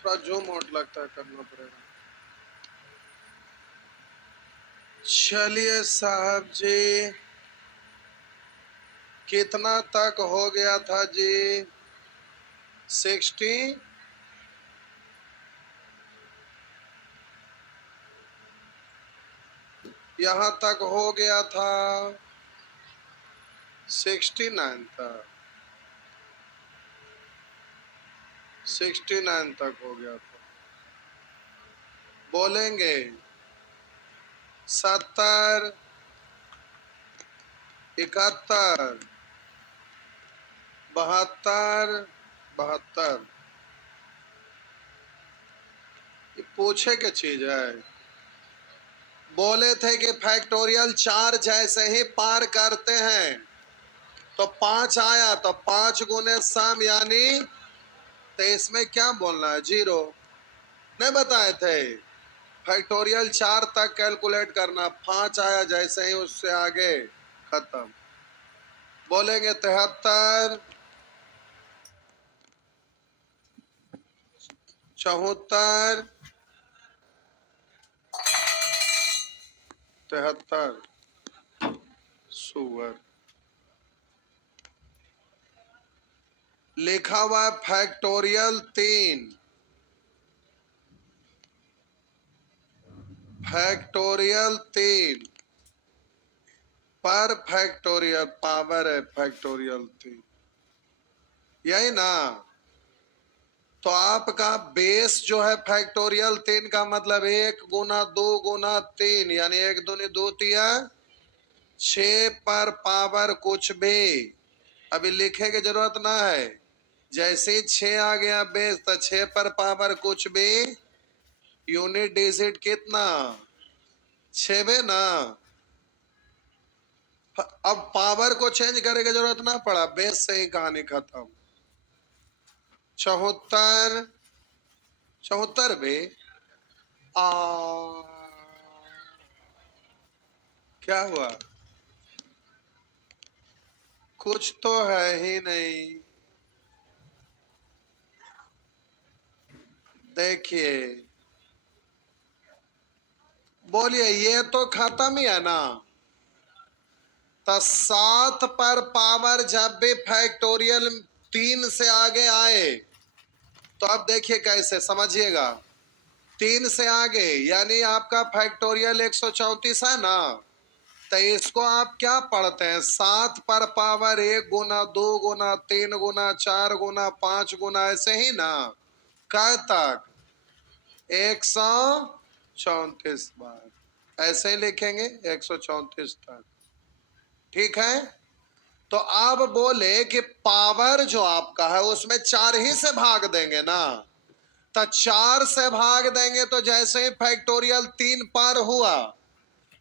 थोड़ा zoom out लगता है, करना पड़ेगा। चलिए साहब जी, कितना तक हो गया था जी? 60। यहाँ तक हो गया था 69 तक। 69 तक हो गया था। बोलेंगे 70, 71, 72, 72। ये पूछे के चीज है। बोले थे कि फैक्टोरियल 4 जैसे ही पार करते हैं तो 5 आया तो 5 गुने सम, यानी तो इसमें क्या बोलना है? 0 नहीं बताए थे। फैक्टोरियल 4 तक कैलकुलेट करना, 5 आया जैसे ही उससे आगे खत्म। बोलेंगे 73, 74, 73। सुअर लिखा हुआ है फैक्टोरियल 3। फैक्टोरियल 3 पर फैक्टोरियल पावर है, फैक्टोरियल 3 यही ना। तो आपका बेस जो है फैक्टोरियल 3 का मतलब 1 गुना 2 गुना 3, यानी 1 दूनी 2 तिया 6 पर पावर कुछ भी। अभी लिखे की जरूरत ना है, जैसे ही 6 आ गया बेस तो 6 पर पावर कुछ भी। यूनिट डिजिट कितना? 6 बे ना। अब पावर को चेंज करने की जरूरत ना पड़ा, बेस से ही कहानी खत्म। 74, 74 बे। आ क्या हुआ? कुछ तो है ही नहीं। देखिए, बोलिए, ये तो खत्म ही है ना। तो 7 पर पावर जब भी फैक्टोरियल 3 से आगे आए तो अब देखिए कैसे समझिएगा। 3 से आगे यानी आपका फैक्टोरियल 134 है ना। तो इसको आप क्या पढ़ते हैं? 7 पर पावर 1 गुना 2 गुना 3 गुना 4 गुना 5 गुना, ऐसे ही ना। कब तक? 134 बार ऐसे ही लिखेंगे, 134 तक। ठीक है। तो आप बोले कि पावर जो आपका है उसमें 4 ही से भाग देंगे ना। तो 4 से भाग देंगे तो जैसे ही फैक्टोरियल 3 पार हुआ,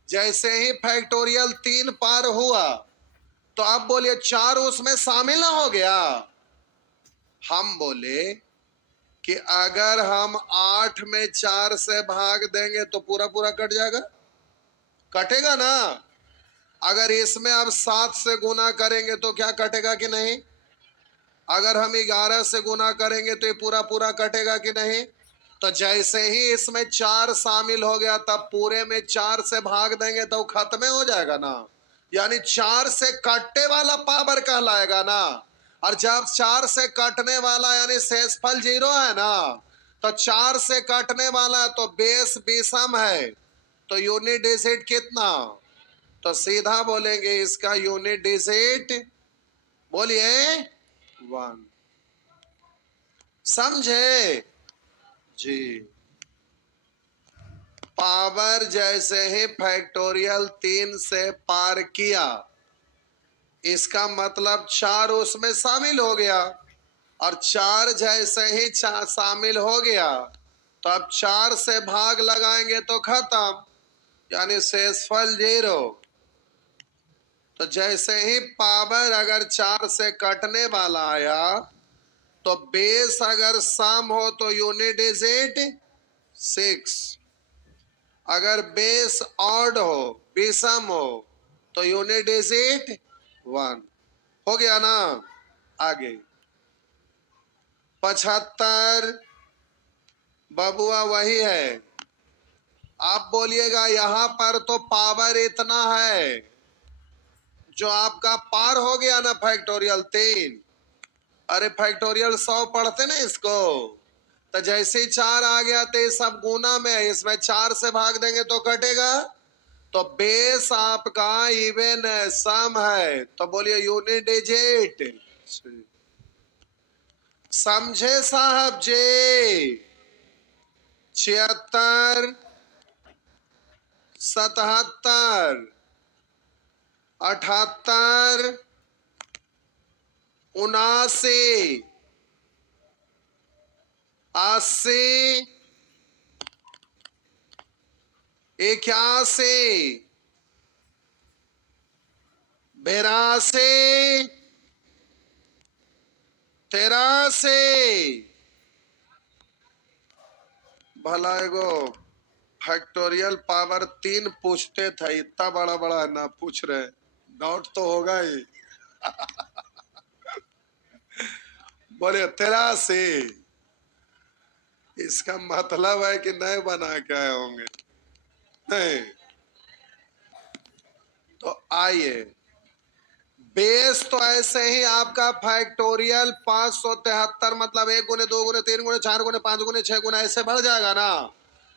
जैसे ही फैक्टोरियल 3 पार हुआ तो आप बोलिए 4 उसमें शामिल ना हो गया। हम बोले कि अगर हम 8 में 4 से भाग देंगे तो पूरा पूरा कट जाएगा, कटेगा ना। अगर इसमें अब 7 से गुना करेंगे तो क्या कटेगा कि नहीं? अगर हम 11 से गुना करेंगे तो ये पूरा पूरा कटेगा कि नहीं? तो जैसे ही इसमें 4 शामिल हो गया तब पूरे में 4 से भाग देंगे तो खत्म हो जाएगा ना। यानी 4 से कटने वाला पावर कहलाएगा ना। और जब 4 से कटने वाला यानी शेषफल 0 है ना, तो 4 से कटने वाला तो बेस विषम है, तो यूनिट डिजिट कितना? तो सीधा बोलेंगे इसका यूनिट डिजिट, बोलिए 1। समझे जी? पावर जैसे ही फैक्टोरियल 3 से पार किया, इसका मतलब 4 उसमें शामिल हो गया। और 4 जैसे ही शामिल हो गया तो अब 4 से भाग लगाएंगे तो खत्म, यानी शेषफल 0। तो जैसे ही पावर अगर 4 से कटने वाला आया तो बेस अगर सम हो तो यूनिट डिजिट 6। अगर बेस ऑड हो, विषम हो, तो यूनिट डिजिट 1। हो गया ना। आगे 75, बबुआ वही है। आप बोलिएगा यहां पर तो पावर इतना है, जो आपका पार हो गया ना फैक्टोरियल 3। अरे फैक्टोरियल 100 पढ़ते ना इसको, तो जैसे ही 4 आ गया तो ये सब गुना में है, इसमें 4 से भाग देंगे तो कटेगा। तो बेस आपका इवन सम है, तो बोलिए यूनिट डिजिट। समझे साहब जी? 76, 77, 78, 79, 80, 81, 82, 83। भला एगो फैक्टोरियल पावर 3 पूछते थे, इतना बड़ा बड़ा ना पूछ रहे, डाउट तो होगा ही। बोले 83, इसका मतलब है कि नए बना के आए होंगे। नहीं तो आइए, बेस तो ऐसे ही आपका फैक्टोरियल 573 मतलब 1 गुने 2 गुने 3 गुने 4 गुने 5 गुने 6 गुना ऐसे बढ़ जाएगा ना।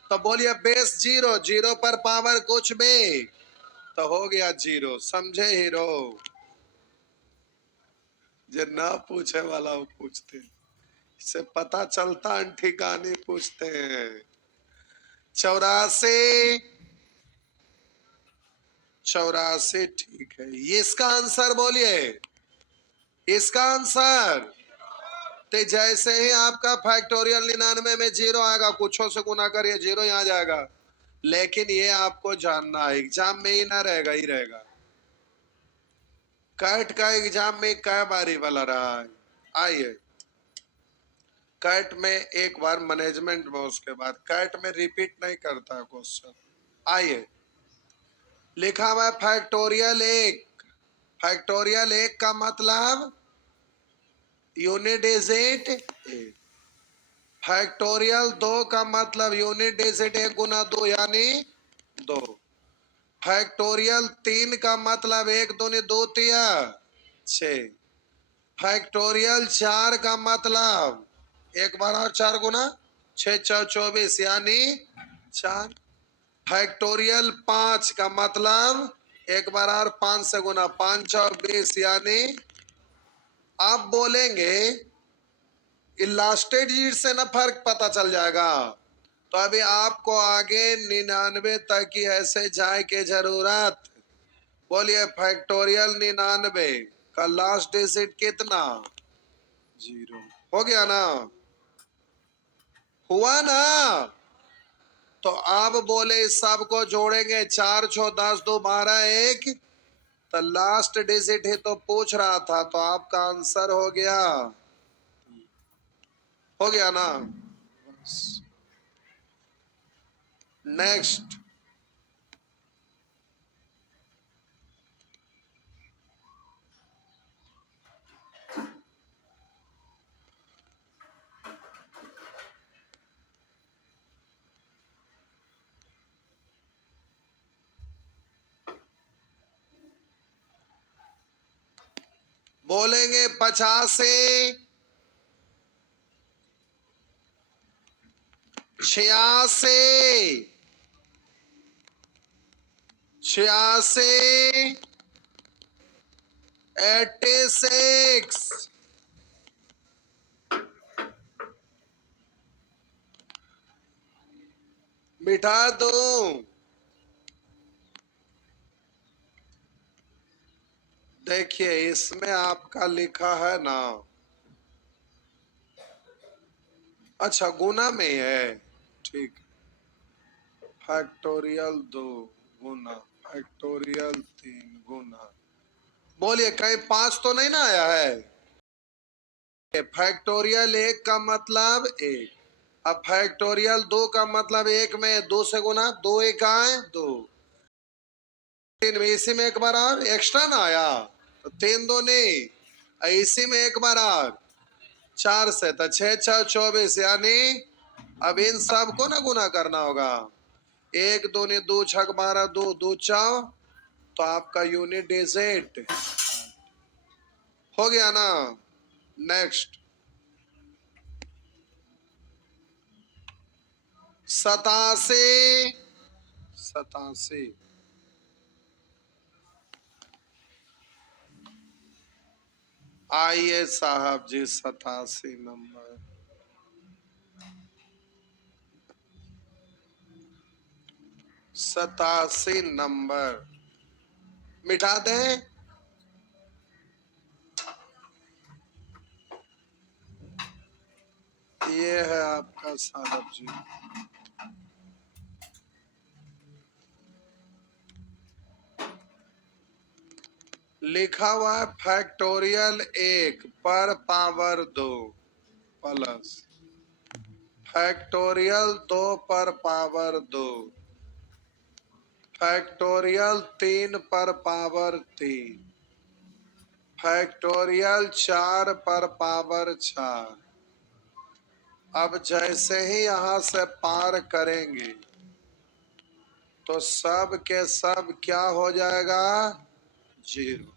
तो बोलिए बेस 0, 0 पर पावर कुछ भी तो हो गया 0। समझे हीरो? जो ना पूछे वाला वो पूछते, इससे पता चलता ठिकाने पूछते हैं। 84, 84 ठीक है। ये इसका आंसर बोलिए, इसका आंसर। तो जैसे ही आपका फैक्टोरियल 99 में 0 आएगा, कुछों से गुना करिए 0 ही आ जाएगा। लेकिन ये आपको जानना है, एग्जाम में ही ना रहेगा ही रहेगा। कैट का एग्जाम में कै बारी वाला रहा है? आइए, कैट में एक बार मैनेजमेंट में, उसके बाद कैट में रिपीट नहीं करता है क्वेश्चन। आइए, लिखा हुआ फैक्टोरियल 1। फैक्टोरियल 1 का मतलब यूनिट डिजिट 1। फैक्टोरियल 2 का मतलब यूनिट डिजिट 1 गुना 2 यानी 2। फैक्टोरियल 3 का मतलब 1 दूनी 2 तिया 6। फैक्टोरियल 4 का मतलब 1 बार और 4 गुना 6 4 24 यानी 4। फैक्टोरियल 5 का मतलब 1 बार और 5 से गुना 5 और 20 यानी। आप बोलेंगे लास्ट डिजिट से ना फर्क पता चल जाएगा, तो अभी आपको आगे 99 तक की ऐसे जाए के जरूरत। बोलिए फैक्टोरियल 99 का लास्ट डिजिट कितना? 0। हो गया ना? हुआ ना? तो आप बोले इस सब को जोड़ेंगे, 4 6 10 2 12 1, तो लास्ट डिजिट ही तो पूछ रहा था, तो आपका आंसर हो गया। हो गया ना? नेक्स्ट, बोलेंगे 85, 86, 86, 86। बिठा दूं? देखिए इसमें आपका लिखा है ना, अच्छा गुना में ही है, ठीक। फैक्टोरियल 2 गुना फैक्टोरियल 3 गुना, बोलिए कहीं 5 तो नहीं ना आया है? फैक्टोरियल 1 का मतलब 1, अब फैक्टोरियल 2 का मतलब 1 में 2 से गुना 2 1 आए 2, 3 में इसी में 1 बार और एक्स्ट्रा ना आया, तो 3 2 नहीं, इसी में 1 बार और 4 से तो 6 6 24 यानी अब इन सबको ना गुना करना होगा। 1 दूनी 2 छक 12 2 2 चाव, तो आपका यूनिट डिजिट हो गया ना। नेक्स्ट 87 87। आइए साहब जी 87 नंबर। 87 नंबर मिटा दें। ये है आपका साहब जी। लिखा हुआ है फैक्टोरियल 1 पर पावर 2 प्लस फैक्टोरियल 2 पर पावर 2 फैक्टोरियल 3 पर पावर 3 फैक्टोरियल 4 पर पावर 4। अब जैसे ही यहां से पार करेंगे तो सब के सब क्या हो जाएगा? 0।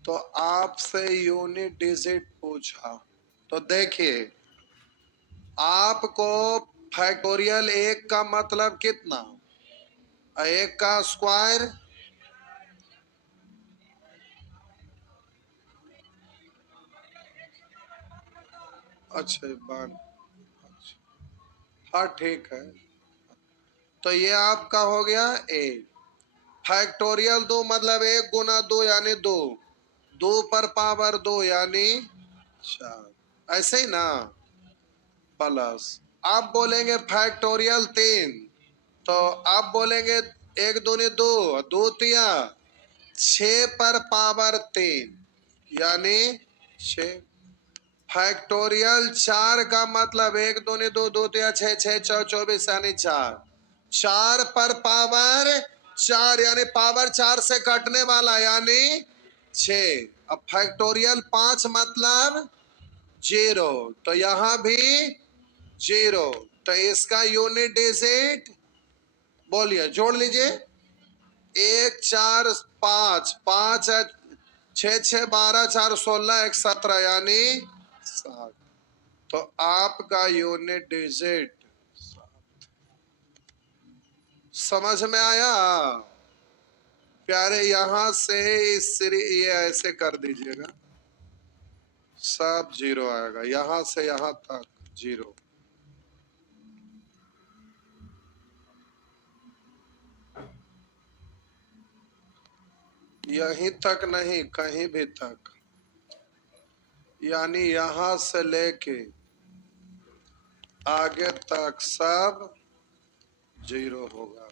तो आपसे यूनिट डिजिट पूछा, तो देखिए आपको फैक्टोरियल 1 का मतलब कितना? 1 का स्क्वायर अच्छा बार। हाँ ठीक है। तो ये आपका हो गया 1। फैक्टोरियल 2 मतलब 1 गुना 2 यानी 2, 2 पर पावर 2 यानी 4, ऐसे ही ना। प्लस आप बोलेंगे फैक्टोरियल 3, तो आप बोलेंगे 1 दूनी 2, 2 तिया 6 पर पावर 3 यानी 6। फैक्टोरियल 4 का मतलब 1 दूनी 2, 2 तिया 6, 6 चौ 24 यानी 4, 4 पर पावर 4 यानी पावर 4 से कटने वाला यानी 6। अब फैक्टोरियल 5 मतलब 0, तो यहां भी 0। तो इसका यूनिट डिजिट बोलिए, जोड़ लीजिए। 1 4 5 5 है, 6 6 12 4 16 1 17 यानी 7। तो आपका यूनिट डिजिट समझ में आया प्यारे? यहां से ये ऐसे कर दीजिएगा, सब 0 आएगा, यहां से यहां तक 0। यहीं तक नहीं, कहीं भी तक, यानी यहां से लेके आगे तक सब 0 होगा।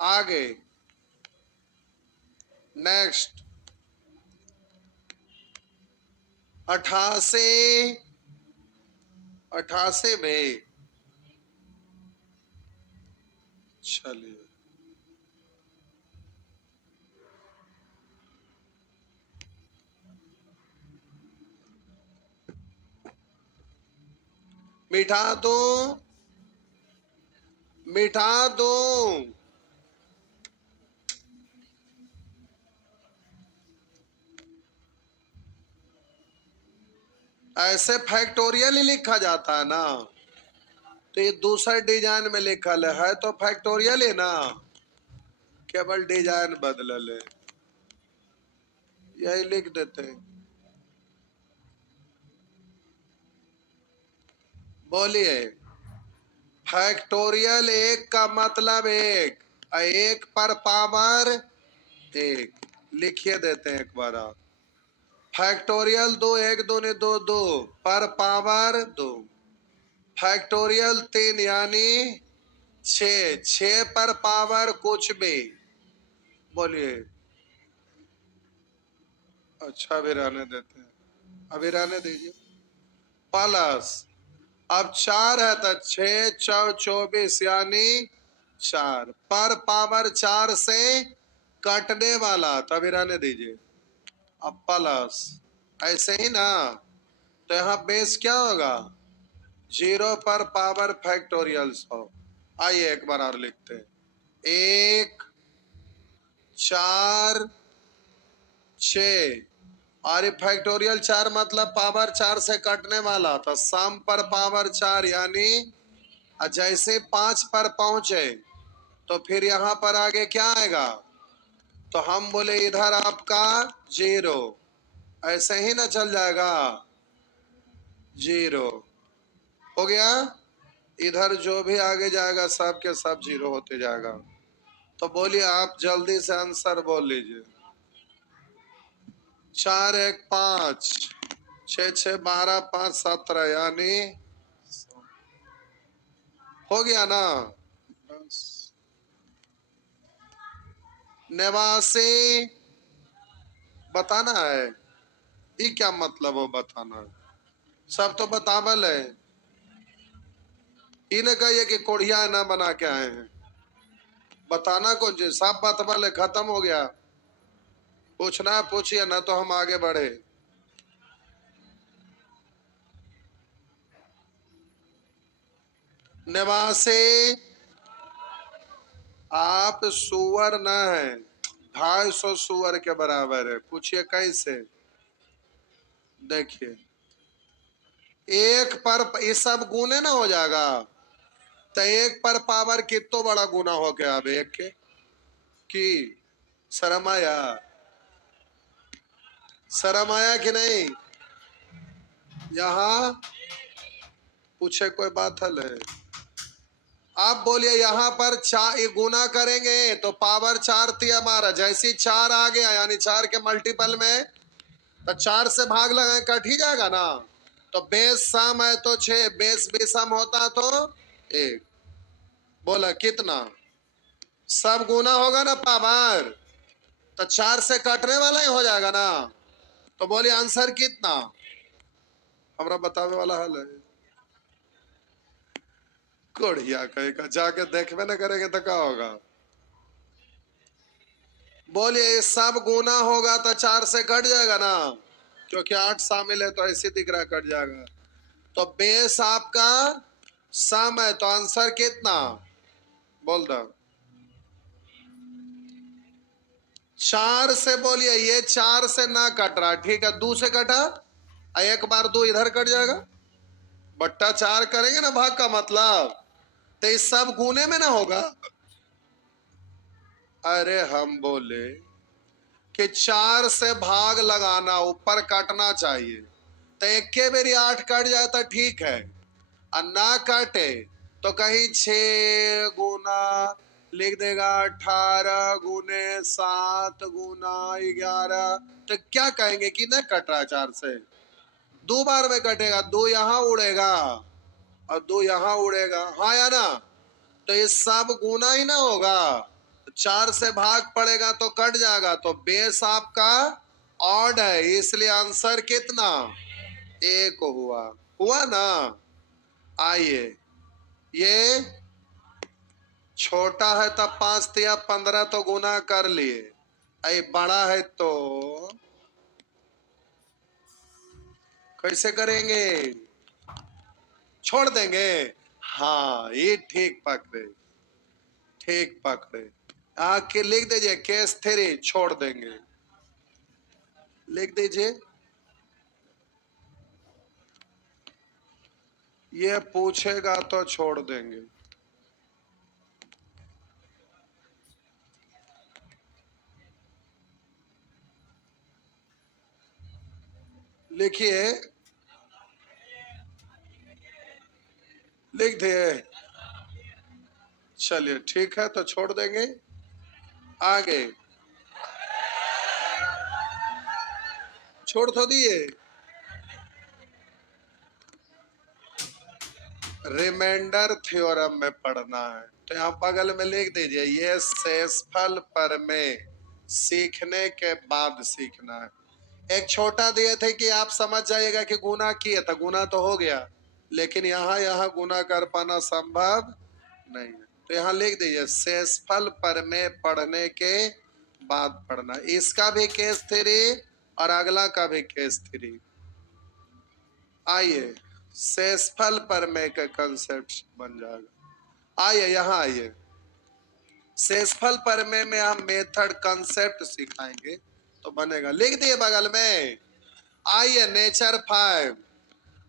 आगे नेक्स्ट 88 88 में चलिए मिटा दो, मिटा दो। ऐसे फैक्टोरियल ही लिखा जाता है ना। तो ये दूसरे डिजाइन में लिखा है तो फैक्टोरियल है ना, केवल डिजाइन बदल है, यही लिख देते हैं। बोलिए फैक्टोरियल 1 का मतलब 1, 1 पर पावर 1 लिखिए देते हैं एक बार आप। फैक्टोरियल 2 1 दूनी 2 2 पर पावर 2। फैक्टोरियल 3 यानी 6 6 पर पावर कुछ भी। बोलिए अच्छा अभी रहने देते हैं, अभी रहने दीजिए। प्लस अब 4 है तो 6 चौ 24 यानी 4 पर पावर 4 से कटने वाला, तभी रहने दीजिए। अब प्लस ऐसे ही ना, तो यहाँ बेस क्या होगा, 0 पर पावर फैक्टोरियल 100। आइए एक बार और लिखते हैं, 1 4 6, और फैक्टोरियल 4 मतलब पावर 4 से कटने वाला, तो सम पर पावर 4, यानी जैसे 5 पर पहुंचे तो फिर यहां पर आगे क्या आएगा, तो हम बोले इधर आपका 0, ऐसे ही ना चल जाएगा, 0 हो गया। इधर जो भी आगे जाएगा सब के सब 0 होते जाएगा। तो बोलिए आप जल्दी से आंसर बोल लीजिए। 4 1 5, 6 6 12, 5 17, यानी हो गया ना। 89 बताना है, ये क्या मतलब हो बताना है, सब तो बतावल है। इन्हें कहिए कि कोढ़िया ना बना के आए हैं, बताना कौन चीज, सब बतावल है, खत्म हो गया। पूछना पूछिए, ना तो हम आगे बढ़े। निवासी आप सुअर न है, 250 सुअर के बराबर है। पूछिए कैसे, देखिए एक पर ये सब गुने ना हो जाएगा, तो एक पर पावर कितो बड़ा गुना हो गया अब एक के की, शर्म आया, शर्म आया कि नहीं। यहाँ पूछे कोई बात हल है, आप बोलिए यहाँ पर 4 ये गुना करेंगे तो पावर 4 थी हमारा, जैसी 4 आ गया यानी 4 के मल्टीपल में, तो 4 से भाग लगाए कट ही जाएगा ना। तो बेस सम है तो 6, बेस भी सम होता तो 1। बोला कितना, सब गुना होगा ना पावर, तो 4 से कटने वाला ही हो जाएगा ना। तो बोलिए आंसर कितना, हमारा बतावे वाला हल है। कोढ़िया कहेगा, जाके देखवे ना करेंगे तो क्या होगा। बोलिए सब गुना होगा तो 4 से कट जाएगा ना, क्योंकि 8 शामिल है तो ऐसे दिख रहा कट जाएगा। तो बेस आपका सम है, तो आंसर कितना बोल दो। 4 से बोलिए, ये 4 से ना कट रहा, ठीक है, 2 से कटा, एक बार 2 इधर कट जाएगा, बट्टा 4 करेंगे ना भाग का मतलब, तो इस सब गुने में ना होगा। अरे हम बोले कि 4 से भाग लगाना, ऊपर काटना चाहिए, तो एक के बेरी 8 कट जाए तो ठीक है, और ना काटे तो कहीं 6 गुना लिख देगा, 18 गुने 7 गुना 11, तो क्या कहेंगे कि नहीं कट रहा है 4 से, 2 बार में कटेगा, 2 यहाँ उड़ेगा और 2 यहाँ उड़ेगा, हाँ या ना। तो ये सब गुना ही ना होगा, 4 से भाग पड़ेगा तो कट जाएगा, तो बेस आपका ऑड है, इसलिए आंसर कितना 1 हुआ, हुआ ना। आइए, ये छोटा है तब 5 तिया 15 तो गुना कर लिए, आई बड़ा है तो कैसे करेंगे, छोड़ देंगे। हाँ ये ठीक पकड़े, ठीक पकड़े। आके लिख दीजिए केस 3, छोड़ देंगे, लिख दीजिए। ये पूछेगा तो छोड़ देंगे। लिखिए, लिख दिए, चलिए ठीक है तो छोड़ देंगे। आगे छोड़ तो दिए, रिमाइंडर थ्योरम में पढ़ना है, तो यहाँ बगल में लिख दीजिए, ये शेषफल प्रमेय सीखने के बाद सीखना है। एक छोटा दिए थे कि आप समझ जाइएगा कि गुना किए, तो गुना तो हो गया, लेकिन यहाँ गुना कर पाना संभव नहीं है, तो यहाँ लिख दीजिए शेषफल प्रमेय पढ़ने के बाद पढ़ना। इसका भी केस थ्योरी और अगला का भी केस 3। आइए शेषफल प्रमेय का कंसेप्ट बन जाएगा। आइए यहां आइए, शेषफल प्रमेय में हम मेथड कंसेप्ट सिखाएंगे तो बनेगा। लिख दिए बगल में। आइए नेचर 5।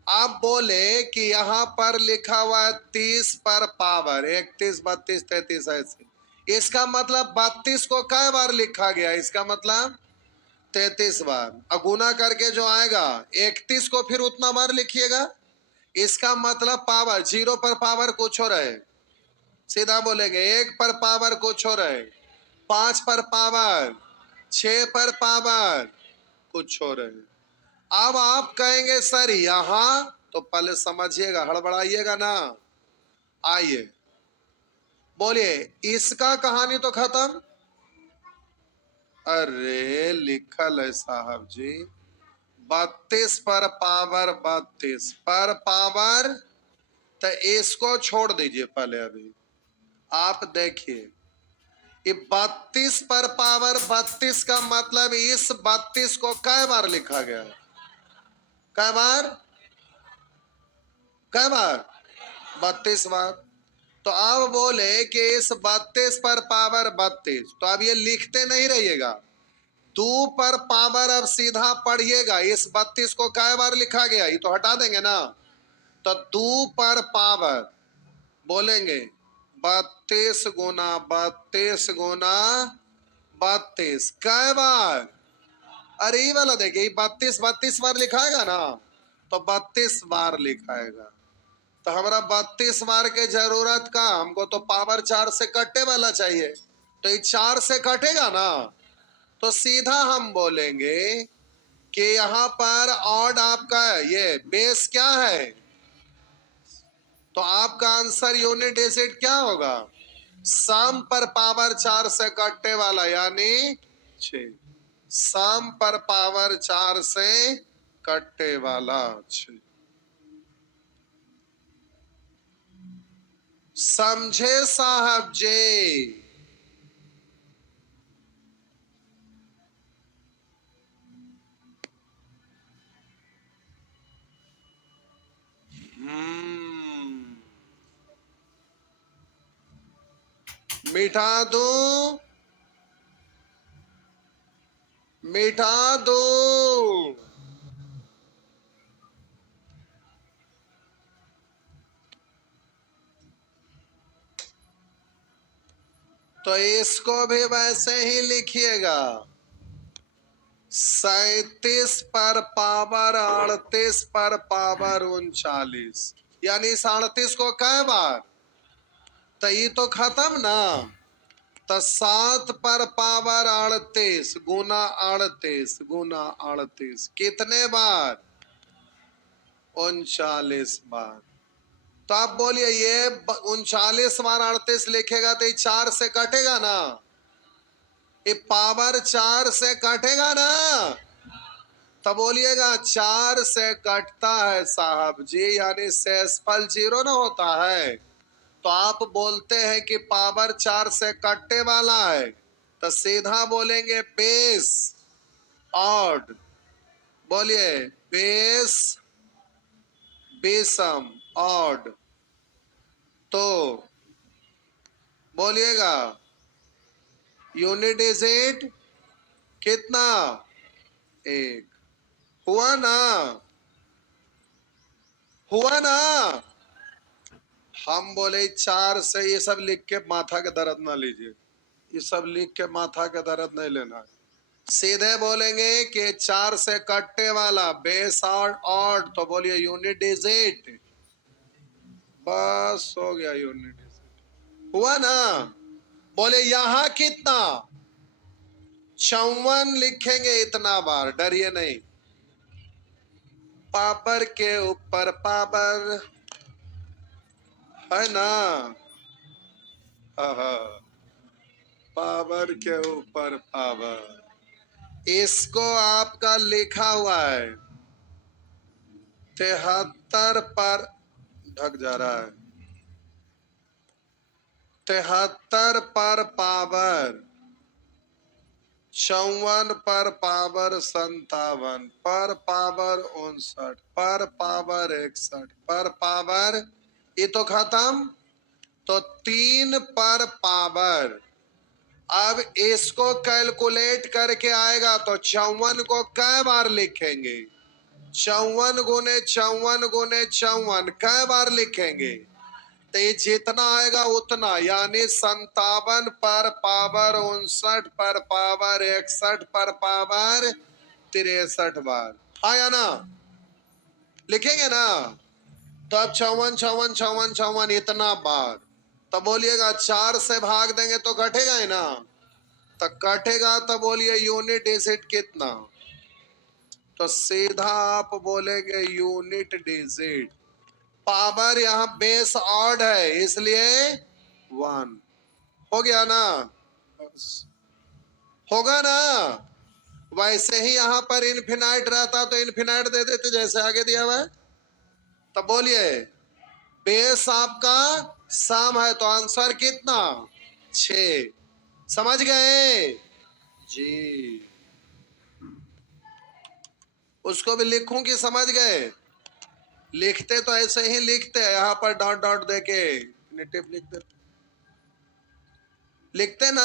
आप बोले कि यहां पर लिखा हुआ है 30 पर पावर 31 32 33 ऐसे। इसका मतलब 32 को कई बार लिखा गया? इसका मतलब 33 बार। अब गुना करके जो आएगा 31 को फिर उतना बार लिखिएगा। इसका मतलब पावर 0 पर पावर कुछ हो रहे, सीधा बोलेंगे 1 पर पावर कुछ हो रहे, 5 पर पावर, 6 पर पावर कुछ हो रहे। अब आप कहेंगे सर यहां, तो पहले समझिएगा, हड़बड़ाइएगा ना। आइए बोलिए इसका कहानी तो खत्म। अरे लिखल है साहब जी 32 पर पावर 32 पर पावर, तो इसको छोड़ दीजिए पहले। अभी आप देखिए ये 32 पर पावर 32 का मतलब इस 32 को कै बार लिखा गया है? कै बार? कै बार? 32 बार। तो आप बोले कि इस 32 पर पावर 32, तो अब ये लिखते नहीं रहिएगा। 2 पर पावर अब सीधा पढ़िएगा, इस 32 को कै बार लिखा गया, ये तो हटा देंगे ना। तो 2 पर पावर बोलेंगे 32 गुना 32 गुना 32 कै बार? अरे ये वाला देखिए 32 32 बार लिखाएगा ना, तो 32 बार लिखाएगा। तो हमारा 32 बार के जरूरत का, हमको तो पावर 4 से कटने वाला चाहिए, तो ये 4 से कटेगा ना, तो सीधा हम बोलेंगे कि यहां पर ऑड आपका ये बेस क्या है, तो आपका आंसर यूनिट डिजिट क्या होगा? सम पर पावर 4 से कटने वाला यानी 6। सम पर पावर 4 से कटने वाला 6। समझे साहब जी? मिठा दो, मिठा दो। तो इसको भी वैसे ही लिखिएगा 37 पर पावर 38 पर पावर 39, यानी इस 38 को कै बार? तो ये तो खत्म ना। तो 7 पर पावर 38 गुना 38 गुना 38 कितने बार? 39 बार। तो आप बोलिए ये 39 बार 38 लिखेगा तो ये 4 से कटेगा ना, ये पावर 4 से कटेगा ना। तो बोलिएगा 4 से कटता है साहब जी, यानी शेषफल 0 ना होता है, तो आप बोलते हैं कि पावर 4 से कटने वाला है, तो सीधा बोलेंगे बेस ऑड। बोलिए बेस बेसम ऑड। तो बोलिएगा यूनिट डिजिट कितना? 1। हुआ ना? हुआ ना? हम बोले 4 से, ये सब लिख के माथा के दर्द ना लीजिए, ये सब लिख के माथा के दर्द नहीं लेना है। सीधे बोलेंगे कि 4 से कटने वाला बेस ऑड ऑड, तो बोलिए यूनिट डिजिट। बस हो गया यूनिट डिजिट। हुआ ना? बोले यहां कितना? 54 लिखेंगे इतना बार, डरिए नहीं। पावर के ऊपर पावर है ना। पावर के ऊपर पावर, इसको आपका लिखा हुआ है 73 पर, ढक जा रहा है, 73 पर पावर 54 पर पावर 57 पर पावर 59 पर पावर 61 पर पावर, ये तो खत्म। तो 3 पर पावर, अब इसको कैलकुलेट करके आएगा तो 54 को कै बार लिखेंगे? 54 गुने 54 गुने 54 कै बार लिखेंगे? तो ये जितना आएगा उतना, यानी 57 पर पावर 59 पर पावर 61 पर पावर 63 बार। हाँ या ना? लिखेंगे ना? तो अब 54 54 54 54 इतना बार। तो बोलिएगा 4 से भाग देंगे तो कटेगा ही ना? तो कटेगा तो बोलिए यूनिट डिजिट कितना? तो सीधा आप बोलेंगे यूनिट डिजिट। पावर यहां बेस ऑड है इसलिए 1 हो गया ना? होगा ना? वैसे ही यहां पर इनफिनाइट रहता तो इनफिनाइट दे देते जैसे आगे दिया हुआ है। तो बोलिए बेस आपका सम है तो आंसर कितना? 6। समझ गए जी? उसको भी लिखूं कि समझ गए? लिखते तो ऐसे ही लिखते हैं, यहां पर डॉट डॉट देके नेटिव लिख दे, लिखते ना।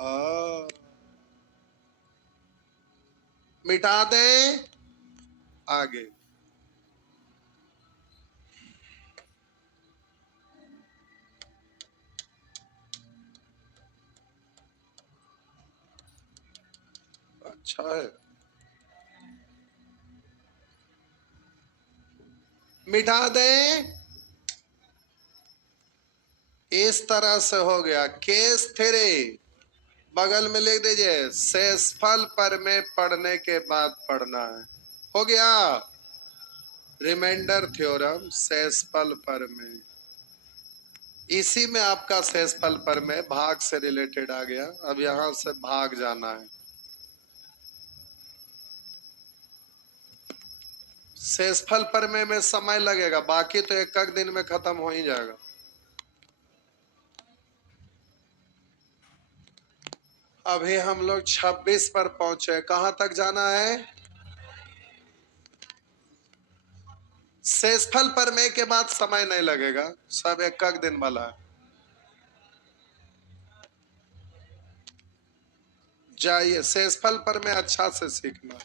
हाँ, मिटा दें आगे। अच्छा है, मिटा दें। इस तरह से हो गया। केस 3 बगल में लिख दीजिए, शेषफल पर में पढ़ने के बाद पढ़ना है। हो गया रिमाइंडर थ्योरम शेषफल पर में। इसी में आपका शेषफल पर में भाग से रिलेटेड आ गया। अब यहां से भाग जाना है। शेषफल पर में समय लगेगा, बाकी तो एक दिन में खत्म हो ही जाएगा। अभी हम लोग 26 पर पहुंचे, कहां तक जाना है? शेषफल पर में के बाद समय नहीं लगेगा, सब एक दिन वाला है। जाइए शेषफल पर में अच्छा से सीखना।